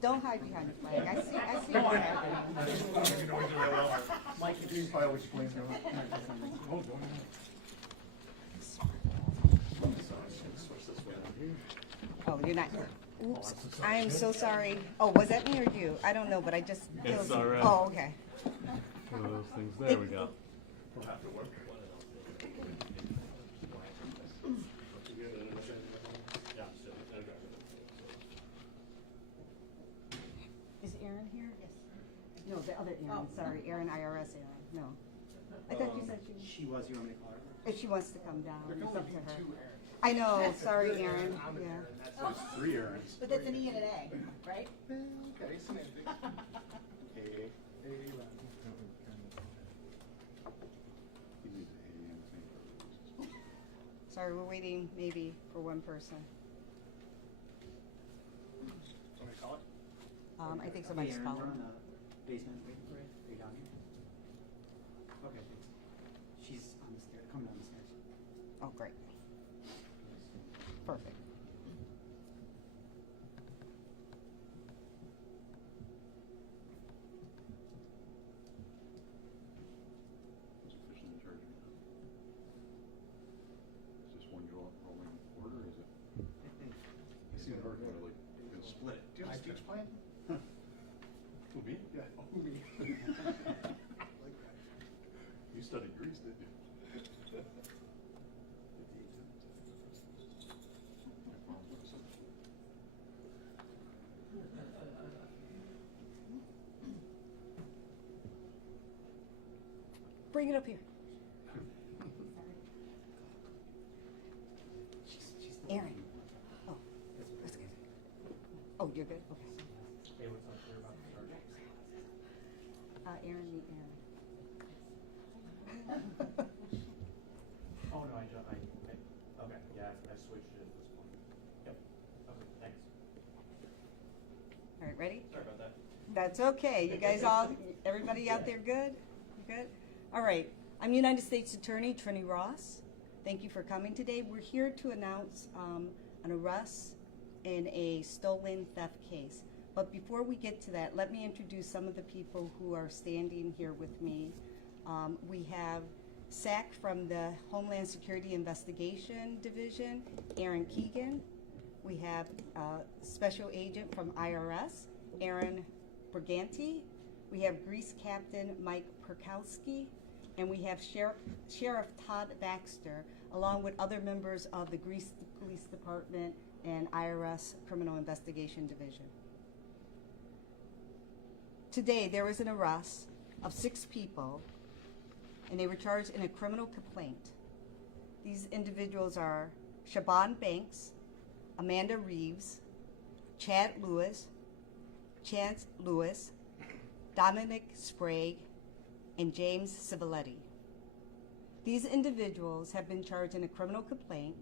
Don't hide behind the flag. I see what happened. Mike, you probably always explain Oh, you're not. Oops. I am so sorry. Oh, was that me or you? I don't know, but I just. It's all right. Oh, okay. One of those things. There we go. We'll have to work. Is Aaron here? Yes. No, the other Aaron. Sorry, Aaron, IRS Aaron. No. I thought you said She was, you want me to call her? if she wants to come down. It's up to her. I know. Sorry, Aaron. Yeah. There's 3 errands. But that's an E and an A, right? Okay, semantics. Sorry, we're waiting maybe for one person. Somebody call it? I think somebody's Aaron, calling. we're on the basement waiting for you. Are you down here? Okay, thanks. She's on the stairs, coming down the stairs. Oh, great. Perfect. Who's officially in charge of it? Is this one rolling order, or is it? I see the hard one, like, it's split. Do you have a speech plan? Who, me? Yeah, oh, me. You studied Greece, didn't you? Bring it up here. Aaron. Oh, that's good. Oh, you're good? Okay. Hey, what's up here about the charge? Aaron, meet Aaron. Oh, no, okay, yeah, I switched it at this point. Yep, okay, thanks. All right, ready? Sorry about that. That's okay. You guys all, everybody out there good? You good? All right. I'm United States Attorney Trini Ross. Thank you for coming today. We're here to announce an arrest in a stolen theft case. But before we get to that, let me introduce some of the people who are standing here with me. We have SAC from the Homeland Security Investigation Division, Aaron Keegan. We have Special Agent from IRS, Aaron Briganti. We have Grease Captain Mike Perkowski. And we have Sheriff Todd Baxter, along with other members of the Greece Police Department and IRS Criminal Investigation Division. Today, there was an arrest of 6 people, and they were charged in a criminal complaint. These individuals are Shaban Banks, Amanda Reeves, Chad Lewis, Chance Lewis, Dominic Sprague, and James Civiletti. These individuals have been charged in a criminal complaint,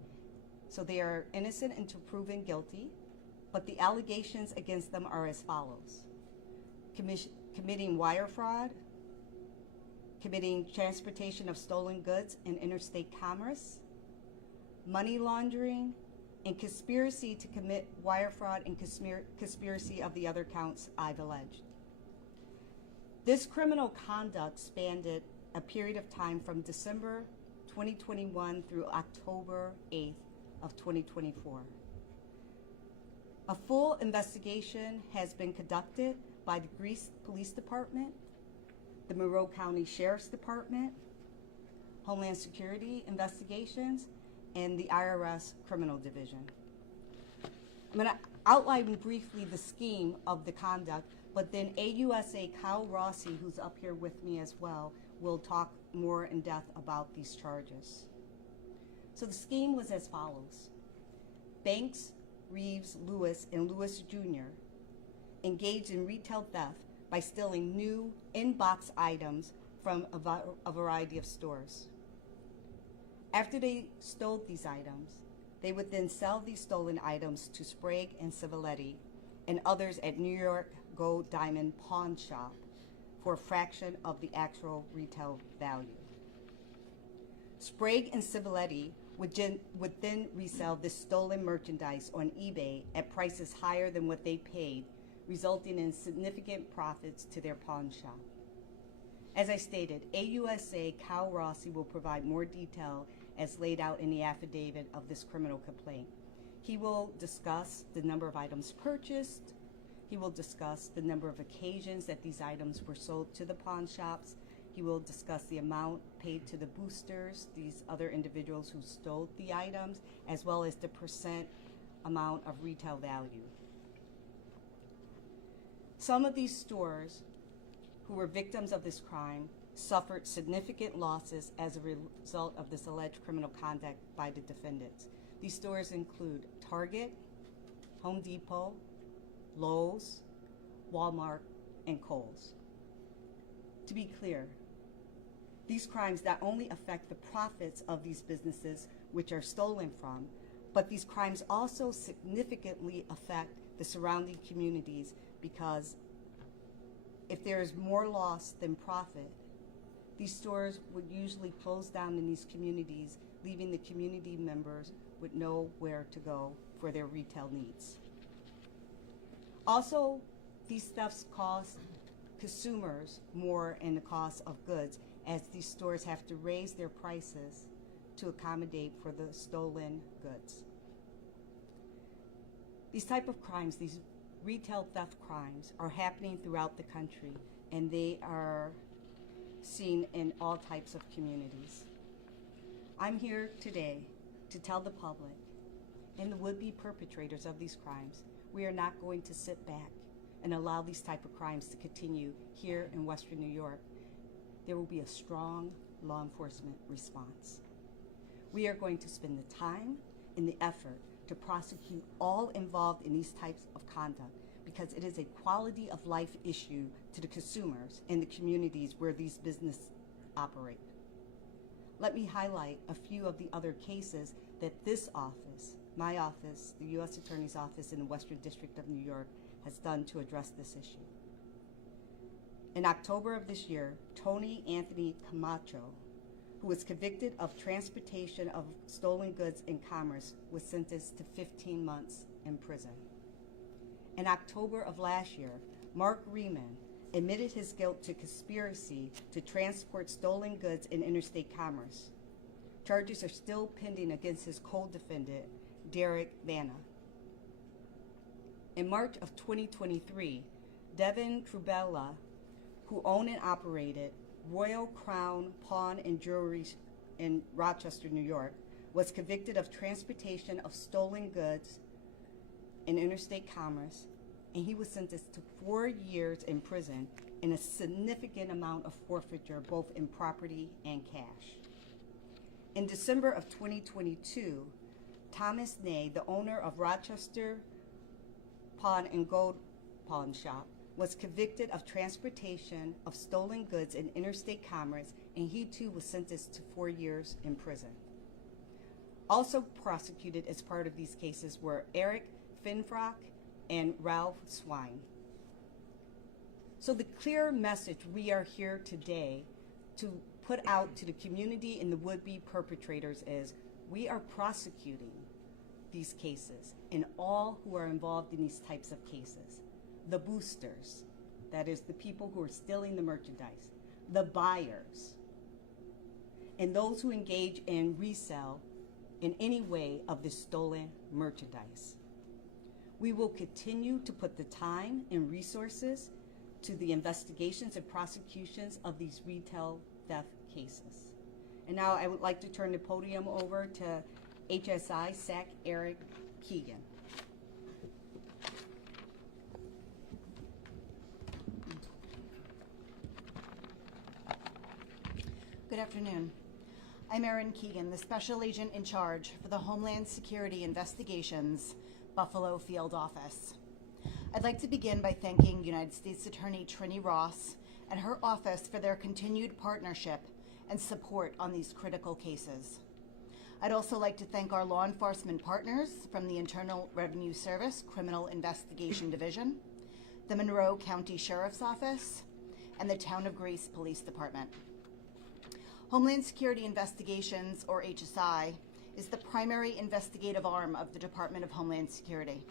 so they are innocent until proven guilty, but the allegations against them are as follows. Committing wire fraud, committing transportation of stolen goods in interstate commerce, money laundering, and conspiracy to commit wire fraud and conspiracy of the other counts I've alleged. This criminal conduct spanned a period of time from December 2021 through October 8th of 2024. A full investigation has been conducted by the Greece Police Department, the Monroe County Sheriff's Department, Homeland Security Investigations, and the IRS Criminal Division. I'm going to outline briefly the scheme of the conduct, but then AUSA Kyle Rossi, who's up here with me as well, will talk more in depth about these charges. So the scheme was as follows. Banks, Reeves, Lewis, and Lewis Jr. engaged in retail theft by stealing new in-box items from a variety of stores. After they stole these items, they would then sell these stolen items to Sprague and Civiletti and others at New York Gold Diamond Pawn Shop for a fraction of the actual retail value. Sprague and Civiletti would then resell this stolen merchandise on eBay at prices higher than what they paid, resulting in significant profits to their pawn shop. As I stated, AUSA Cal Rossi will provide more detail as laid out in the affidavit of this criminal complaint. He will discuss the number of items purchased. He will discuss the number of occasions that these items were sold to the pawn shops. He will discuss the amount paid to the boosters, these other individuals who stole the items, as well as the percent amount of retail value. Some of these stores who were victims of this crime suffered significant losses as a result of this alleged criminal conduct by the defendants. These stores include Target, Home Depot, Lowe's, Walmart, and Kohl's. To be clear, these crimes not only affect the profits of these businesses which are stolen from, but these crimes also significantly affect the surrounding communities, because if there is more loss than profit, these stores would usually close down in these communities, leaving the community members with nowhere to go for their retail needs. Also, these thefts cost consumers more in the cost of goods, as these stores have to raise their prices to accommodate for the stolen goods. These type of crimes, these retail theft crimes, are happening throughout the country, and they are seen in all types of communities. I'm here today to tell the public and the would-be perpetrators of these crimes, we are not going to sit back and allow these type of crimes to continue here in Western New York. There will be a strong law enforcement response. We are going to spend the time and the effort to prosecute all involved in these types of conduct, because it is a quality of life issue to the consumers and the communities where these businesses operate. Let me highlight a few of the other cases that this office, my office, the U.S. Attorney's Office in the Western District of New York, has done to address this issue. In October of this year, Tony Anthony Camacho, who was convicted of transportation of stolen goods in commerce, was sentenced to 15 months in prison. In October of last year, Mark Riemann admitted his guilt to conspiracy to transport stolen goods in interstate commerce. Charges are still pending against his co-defendant, Derek Vanna. In March of 2023, Devin Trubella, who owned and operated Royal Crown Pawn and Jewelry in Rochester, New York, was convicted of transportation of stolen goods in interstate commerce, and he was sentenced to 4 years in prison and a significant amount of forfeiture, both in property and cash. In December of 2022, Thomas Ney, the owner of Rochester Pawn and Gold Pawn Shop, was convicted of transportation of stolen goods in interstate commerce, and he too was sentenced to 4 years in prison. Also prosecuted as part of these cases were Eric Finfrock and Ralph Swine. So the clear message we are here today to put out to the community and the would-be perpetrators is we are prosecuting these cases and all who are involved in these types of cases. The boosters, that is the people who are stealing the merchandise, the buyers, and those who engage in resale in any way of this stolen merchandise. We will continue to put the time and resources to the investigations and prosecutions of these retail theft cases. And now I would like to turn the podium over to HSI SAC Eric Keegan. Good afternoon. I'm Erin Keegan, the Special Agent in charge for the Homeland Security Investigations Buffalo Field Office. I'd like to begin by thanking United States Attorney Trini Ross and her office for their continued partnership and support on these critical cases. I'd also like to thank our law enforcement partners from the Internal Revenue Service Criminal Investigation Division, the Monroe County Sheriff's Office, and the Town of Grace Police Department. Homeland Security Investigations, or HSI, is the primary investigative arm of the Department of Homeland Security,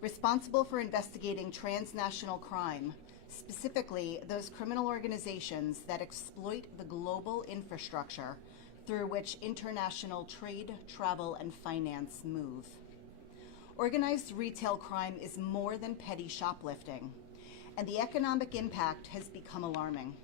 responsible for investigating transnational crime, specifically those criminal organizations that exploit the global infrastructure through which international trade, travel, and finance move. Organized retail crime is more than petty shoplifting, and the economic impact has become alarming.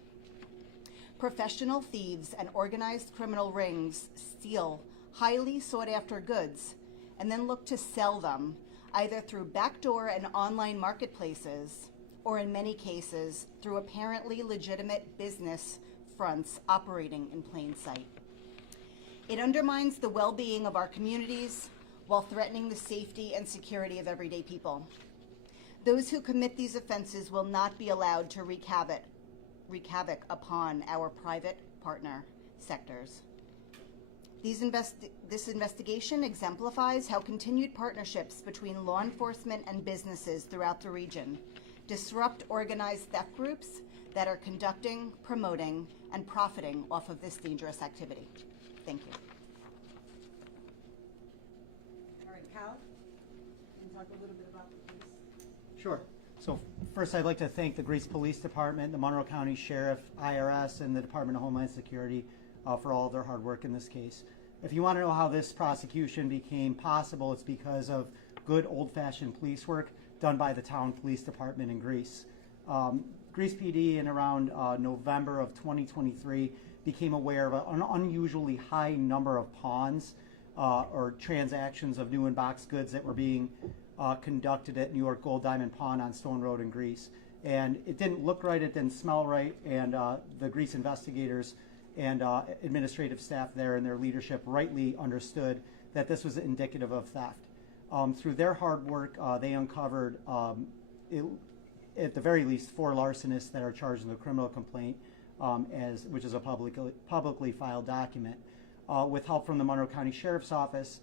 Professional thieves and organized criminal rings steal highly sought-after goods and then look to sell them either through backdoor and online marketplaces or in many cases through apparently legitimate business fronts operating in plain sight. It undermines the well-being of our communities while threatening the safety and security of everyday people. Those who commit these offenses will not be allowed to wreak havoc upon our private partner sectors. This investigation exemplifies how continued partnerships between law enforcement and businesses throughout the region disrupt organized theft groups that are conducting, promoting, and profiting off of this dangerous activity. Thank you. All right, Cal, can you talk a little bit about the police? Sure. So first, I'd like to thank the Greece Police Department, the Monroe County Sheriff, IRS, and the Department of Homeland Security for all of their hard work in this case. If you want to know how this prosecution became possible, it's because of good old-fashioned police work done by the town police department in Greece. Greece PD in around November of 2023 became aware of an unusually high number of pawns or transactions of new in-box goods that were being conducted at New York Gold Diamond Pawn on Stone Road in Greece. And it didn't look right, it didn't smell right, and the Greece investigators and administrative staff there and their leadership rightly understood that this was indicative of theft. Through their hard work, they uncovered, at the very least, 4 larcenists that are charged in the criminal complaint, which is a publicly filed document. With help from the Monroe County Sheriff's Office,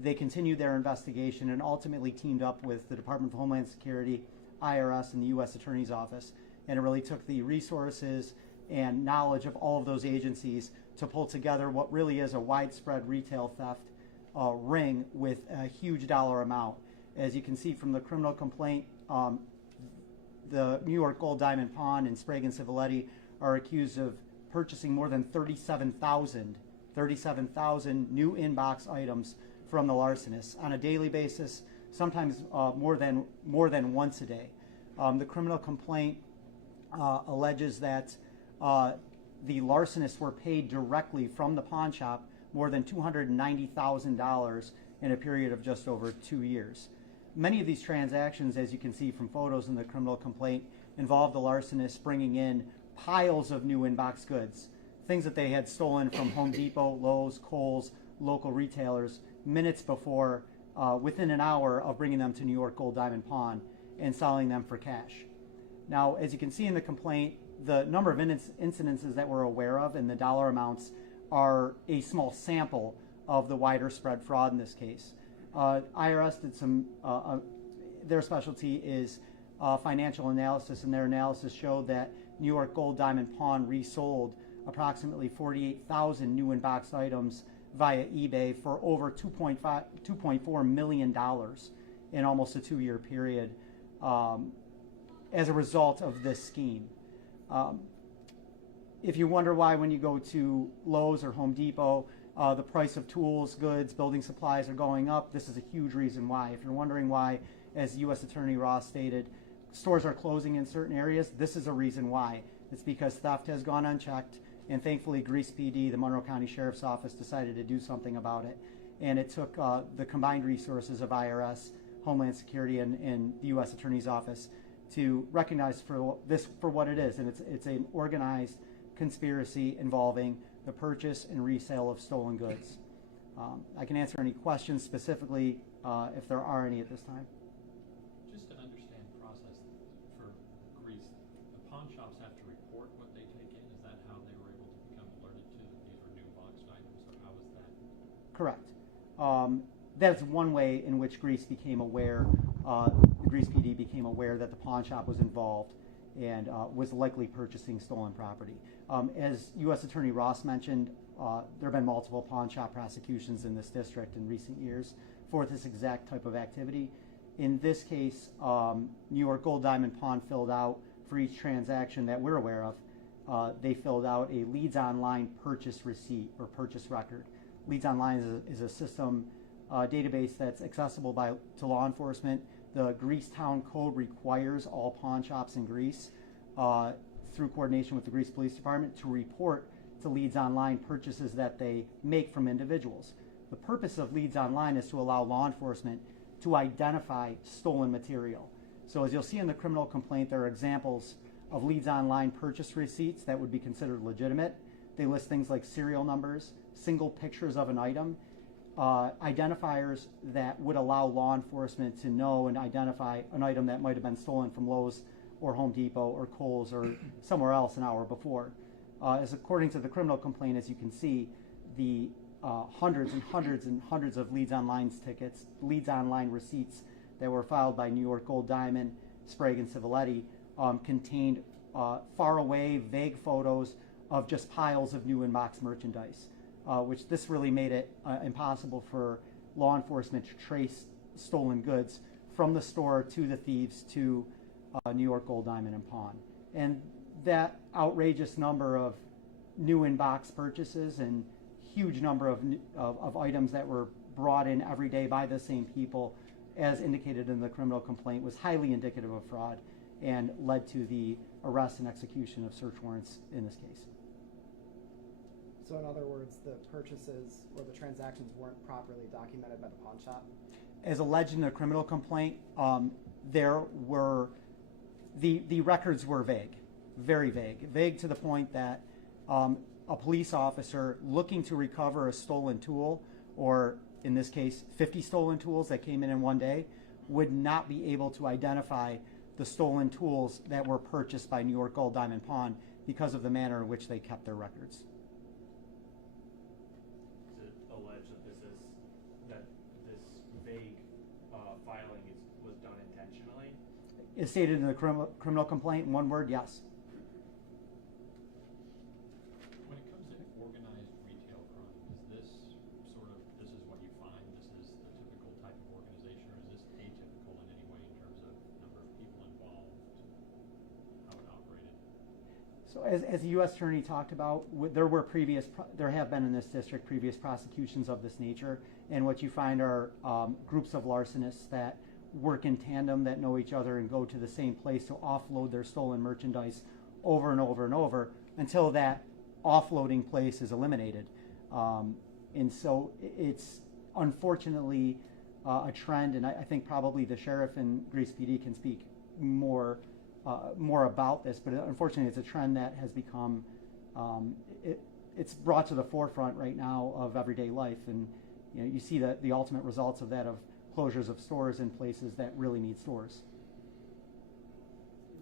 they continued their investigation and ultimately teamed up with the Department of Homeland Security, IRS, and the U.S. Attorney's Office. And it really took the resources and knowledge of all of those agencies to pull together what really is a widespread retail theft ring with a huge dollar amount. As you can see from the criminal complaint, the New York Gold Diamond Pawn and Sprague and Civiletti are accused of purchasing more than 37,000 new in-box items from the larcenists on a daily basis, sometimes more than once a day. The criminal complaint alleges that the larcenists were paid directly from the pawn shop more than $290,000 in a period of just over 2 years. Many of these transactions, as you can see from photos in the criminal complaint, involve the larcenists bringing in piles of new in-box goods, things that they had stolen from Home Depot, Lowe's, Kohl's, local retailers, minutes before, within an hour of bringing them to New York Gold Diamond Pawn and selling them for cash. Now, as you can see in the complaint, the number of incidences that we're aware of and the dollar amounts are a small sample of the wider spread fraud in this case. IRS did some, their specialty is financial analysis, and their analysis showed that New York Gold Diamond Pawn resold approximately 48,000 new in-box items via eBay for over $2.4 million in almost a 2-year period as a result of this scheme. If you wonder why when you go to Lowe's or Home Depot, the price of tools, goods, building supplies are going up, this is a huge reason why. If you're wondering why, as U.S. Attorney Ross stated, stores are closing in certain areas, this is a reason why. It's because theft has gone unchecked, and thankfully Greece PD, the Monroe County Sheriff's Office, decided to do something about it. And it took the combined resources of IRS, Homeland Security, and the U.S. Attorney's Office to recognize this for what it is. And it's an organized conspiracy involving the purchase and resale of stolen goods. I can answer any questions specifically if there are any at this time. Just to understand the process for Greece, the pawn shops have to report what they take in. Is that how they were able to become alerted to that these were new boxed items, or how was that? Correct. That's one way in which Greece became aware, Greece PD became aware that the pawn shop was involved and was likely purchasing stolen property. As U.S. Attorney Ross mentioned, there have been multiple pawn shop prosecutions in this district in recent years for this exact type of activity. In this case, New York Gold Diamond Pawn filled out for each transaction that we're aware of, they filled out a Leads Online purchase receipt or purchase record. Leads Online is a system database that's accessible to law enforcement. The Greece Town Code requires all pawn shops in Greece, through coordination with the Greece Police Department, to report to Leads Online purchases that they make from individuals. The purpose of Leads Online is to allow law enforcement to identify stolen material. So as you'll see in the criminal complaint, there are examples of Leads Online purchase receipts that would be considered legitimate. They list things like serial numbers, single pictures of an item, identifiers that would allow law enforcement to know and identify an item that might have been stolen from Lowe's or Home Depot or Kohl's or somewhere else an hour before. As according to the criminal complaint, as you can see, the hundreds and hundreds and hundreds of Leads Online tickets, Leads Online receipts that were filed by New York Gold Diamond, Sprague, and Civiletti contained far away, vague photos of just piles of new in-box merchandise, which this really made it impossible for law enforcement to trace stolen goods from the store to the thieves to New York Gold Diamond and Pawn. And that outrageous number of new in-box purchases and huge number of items that were brought in every day by the same people, as indicated in the criminal complaint, was highly indicative of fraud and led to the arrest and execution of search warrants in this case. So in other words, the purchases or the transactions weren't properly documented by the pawn shop? As alleged in the criminal complaint, the records were vague, very vague. Vague to the point that a police officer looking to recover a stolen tool, or in this case 50 stolen tools that came in one day, would not be able to identify the stolen tools that were purchased by New York Gold Diamond Pawn because of the manner in which they kept their records. Is it alleged that this vague filing was done intentionally? As stated in the criminal complaint, in one word, yes. When it comes to organized retail crime, is this what you find, this is the typical type of organization, or is this atypical in any way in terms of number of people involved, how it operated? So as the U.S. Attorney talked about, there have been in this district previous prosecutions of this nature, and what you find are groups of larcenists that work in tandem, that know each other and go to the same place to offload their stolen merchandise over and over and over until that offloading place is eliminated. And so it's unfortunately a trend, and I think probably the sheriff in Greece PD can speak more about this, but unfortunately it's a trend that has become, it's brought to the forefront right now of everyday life, and you see the ultimate results of that, of closures of stores in places that really need stores.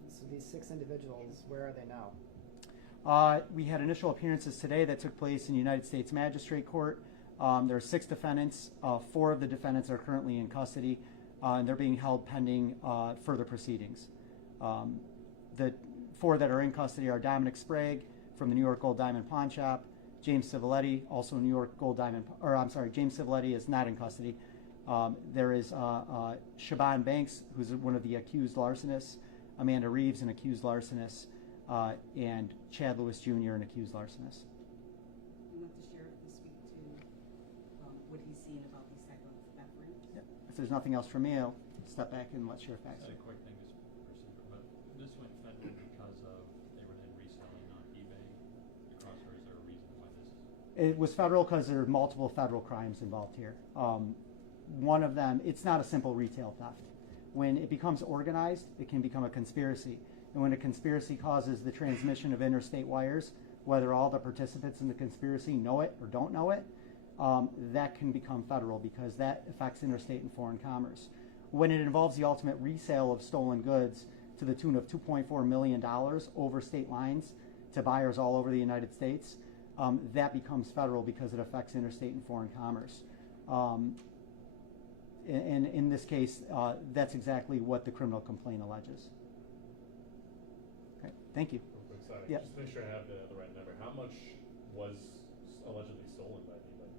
So these 6 individuals, where are they now? We had initial appearances today that took place in United States Magistrate Court. There are 6 defendants. 4 of the defendants are currently in custody, and they're being held pending further proceedings. The 4 that are in custody are Dominic Sprague from the New York Gold Diamond Pawn Shop, James Civiletti, also New York Gold Diamond, James Civiletti is not in custody. There is Shaban Banks, who's one of the accused larcenists, Amanda Reeves, an accused larcenist, and Chad Lewis Jr., an accused larcenist. You want the sheriff to speak to what he's seen about these type of theft rings? Yep. If there's nothing else from me, I'll step back and let Sheriff Baxter. That's a quick thing to pursue, but this went federal because of they were then reselling on eBay across, or is there a reason why this is? It was federal because there are multiple federal crimes involved here. One of them, it's not a simple retail theft. When it becomes organized, it can become a conspiracy. And when a conspiracy causes the transmission of interstate wires, whether all the participants in the conspiracy know it or don't know it, that can become federal because that affects interstate and foreign commerce. When it involves the ultimate resale of stolen goods to the tune of $2.4 million over state lines to buyers all over the United States, that becomes federal because it affects interstate and foreign commerce. And in this case, that's exactly what the criminal complaint alleges. Okay, thank you. Real quick side, Yeah. just to make sure I have the right number. How much was allegedly stolen by these people?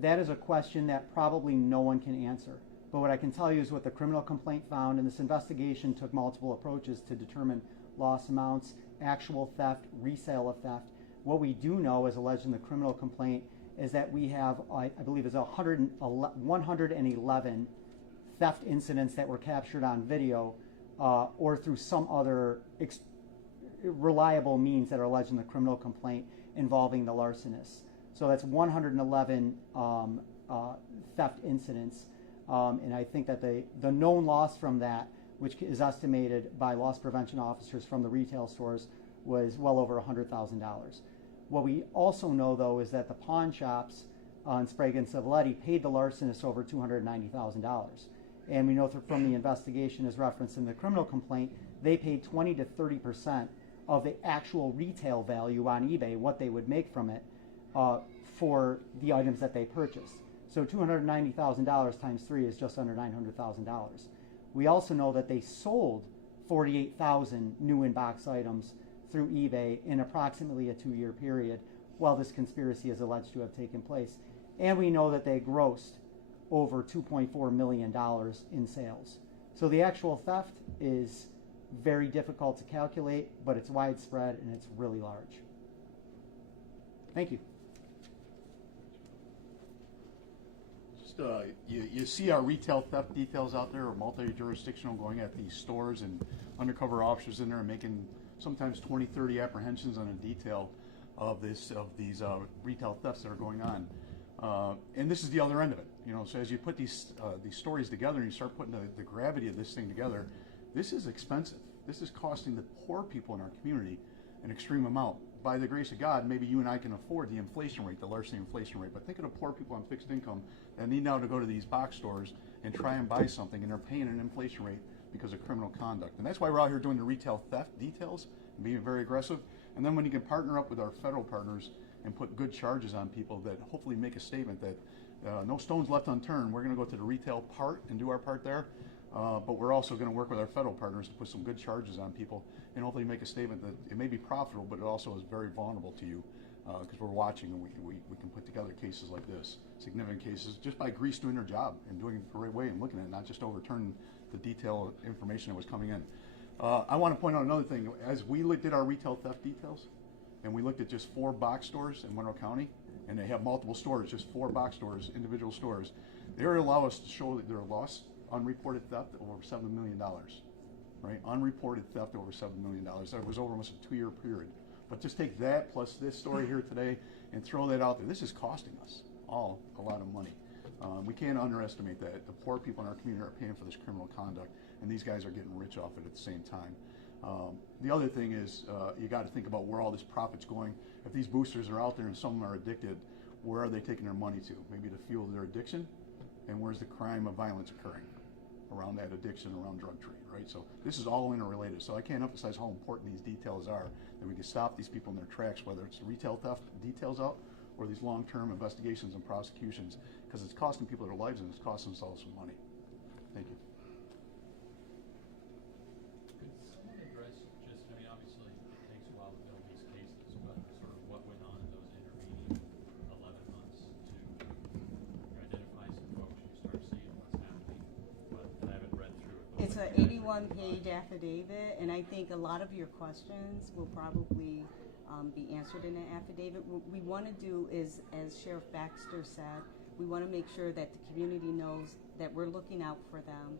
That is a question that probably no one can answer. But what I can tell you is what the criminal complaint found, and this investigation took multiple approaches to determine loss amounts, actual theft, resale of theft. What we do know, as alleged in the criminal complaint, is that we have, I believe, is 111 theft incidents that were captured on video or through some other reliable means that are alleged in the criminal complaint involving the larcenists. So that's 111 theft incidents. And I think that the known loss from that, which is estimated by loss prevention officers from the retail stores, was well over $100,000. What we also know, though, is that the pawn shops in Sprague and Civiletti paid the larcenists over $290,000. And we know from the investigation, as referenced in the criminal complaint, they paid 20 to 30% of the actual retail value on eBay, what they would make from it, for the items that they purchased. So $290,000 times 3 is just under $900,000. We also know that they sold 48,000 new in-box items through eBay in approximately a 2-year period while this conspiracy is alleged to have taken place. And we know that they grossed over $2.4 million in sales. So the actual theft is very difficult to calculate, but it's widespread and it's really large. Thank you. Just, you see our retail theft details out there, or multi-jurisdictional, going at these stores and undercover officers in there and making sometimes 20, 30 apprehensions on a detail of these retail thefts that are going on. And this is the other end of it. So as you put these stories together and you start putting the gravity of this thing together, this is expensive. This is costing the poor people in our community an extreme amount. By the grace of God, maybe you and I can afford the inflation rate, the larceny inflation rate, but think of the poor people on fixed income that need now to go to these box stores and try and buy something, and they're paying an inflation rate because of criminal conduct. And that's why we're out here doing the retail theft details and being very aggressive. And then when you can partner up with our federal partners and put good charges on people that hopefully make a statement that no stones left unturned, we're going to go to the retail part and do our part there. But we're also going to work with our federal partners to put some good charges on people and hopefully make a statement that it may be profitable, but it also is very vulnerable to you, because we're watching and we can put together cases like this, significant cases, just by Greece doing their job and doing it the right way and looking at it, not just overturning the detailed information that was coming in. I want to point out another thing. As we did our retail theft details, and we looked at just 4 box stores in Monroe County, and they have multiple stores, just 4 box stores, individual stores, they would allow us to show that their loss, unreported theft, over $7 million, right? Unreported theft over $7 million. That was over almost a 2-year period. But just take that plus this story here today and throw that out there. This is costing us all a lot of money. We can't underestimate that. The poor people in our community are paying for this criminal conduct, and these guys are getting rich off it at the same time. The other thing is you got to think about where all this profit's going. If these boosters are out there and some are addicted, where are they taking their money to? Maybe to fuel their addiction? And where's the crime of violence occurring around that addiction, around drug trade, right? So this is all interrelated. So I can't emphasize how important these details are, that we can stop these people in their tracks, whether it's retail theft details out or these long-term investigations and prosecutions, because it's costing people their lives and it's costing us all some money. Thank you. Could someone address just, obviously it takes a while to build these cases, but sort of what went on in those intervening 11 months to identify some folks, you start seeing what's happening, but I haven't read through it. It's an 81-page affidavit, and I think a lot of your questions will probably be answered in an affidavit. What we want to do is, as Sheriff Baxter said, we want to make sure that the community knows that we're looking out for them,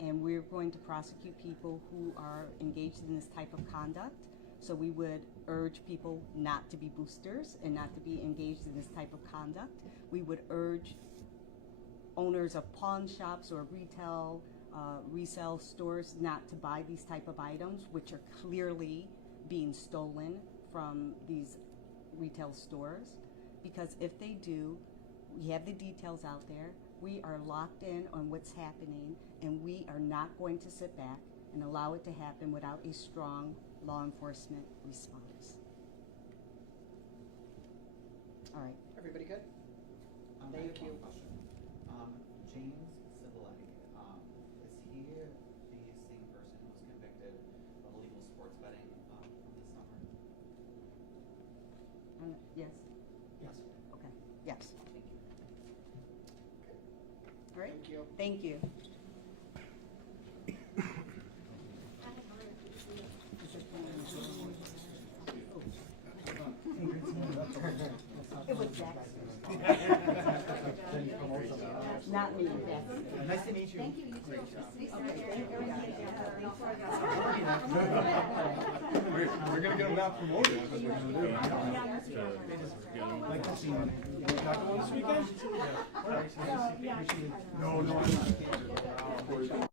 and we're going to prosecute people who are engaged in this type of conduct. So we would urge people not to be boosters and not to be engaged in this type of conduct. We would urge owners of pawn shops or retail resale stores not to buy these type of items, which are clearly being stolen from these retail stores, because if they do, we have the details out there, we are locked in on what's happening, and we are not going to sit back and allow it to happen without a strong law enforcement response. All right. Everybody good? I Thank have you. one question. James Civiletti, is he the same person who was convicted of illegal sports betting from this summer? Yeah, All right? Thank you. Thank you. It was Jackson. Not me, Jackson. Nice to meet you. Thank you, you too. We're gonna get them now promoted. That's what we're gonna do. Like to see you. Dr. One this weekend? No, no, I'm not.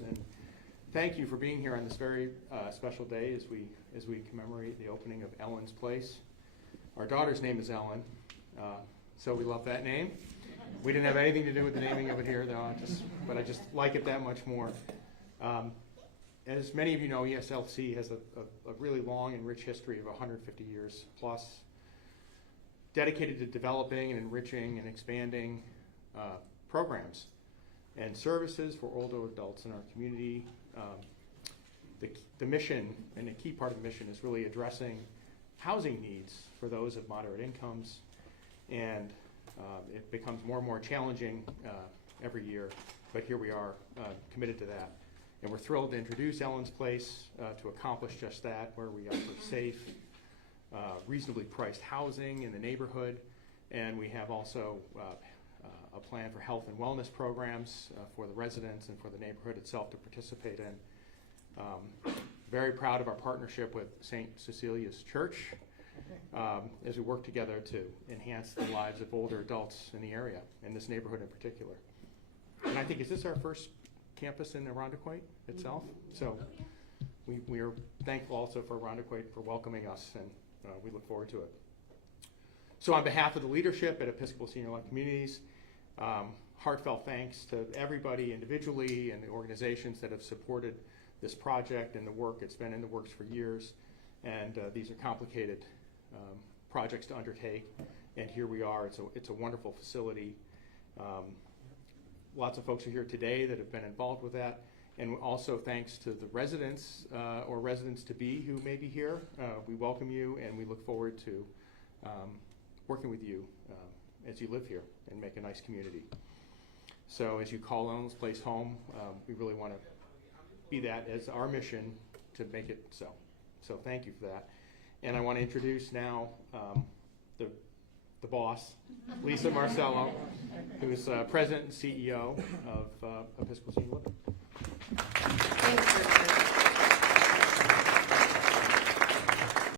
And thank you for being here on this very special day as we commemorate the opening of Ellen's Place. Our daughter's name is Ellen, so we love that name. We didn't have anything to do with the naming of it here, though. But I just like it that much more. As many of you know, ESLC has a really long and rich history of 150 years plus, dedicated to developing and enriching and expanding programs and services for older adults in our community. The mission, and a key part of the mission, is really addressing housing needs for those of moderate incomes, and it becomes more and more challenging every year, but here we are committed to that. And we're thrilled to introduce Ellen's Place to accomplish just that, where we offer safe, reasonably priced housing in the neighborhood, and we have also a plan for health and wellness programs for the residents and for the neighborhood itself to participate in. Very proud of our partnership with St. Cecilia's Church as we work together to enhance the lives of older adults in the area, in this neighborhood in particular. And I think, is this our first campus in Irondequoit itself? So we are thankful also for Irondequoit for welcoming us, and we look forward to it. So on behalf of the leadership at Episcopal Senior Life Communities, heartfelt thanks to everybody individually and the organizations that have supported this project and the work. It's been in the works for years, and these are complicated projects to undertake, and here we are. It's a wonderful facility. Lots of folks are here today that have been involved with that, and also thanks to the residents or residents-to-be who may be here. We welcome you, and we look forward to working with you as you live here and make a nice community. So as you call Ellen's Place home, we really want to be that as our mission to make it so. So thank you for that. And I want to introduce now the boss, Lisa Marcello, who is President and CEO of Episcopal Senior Living.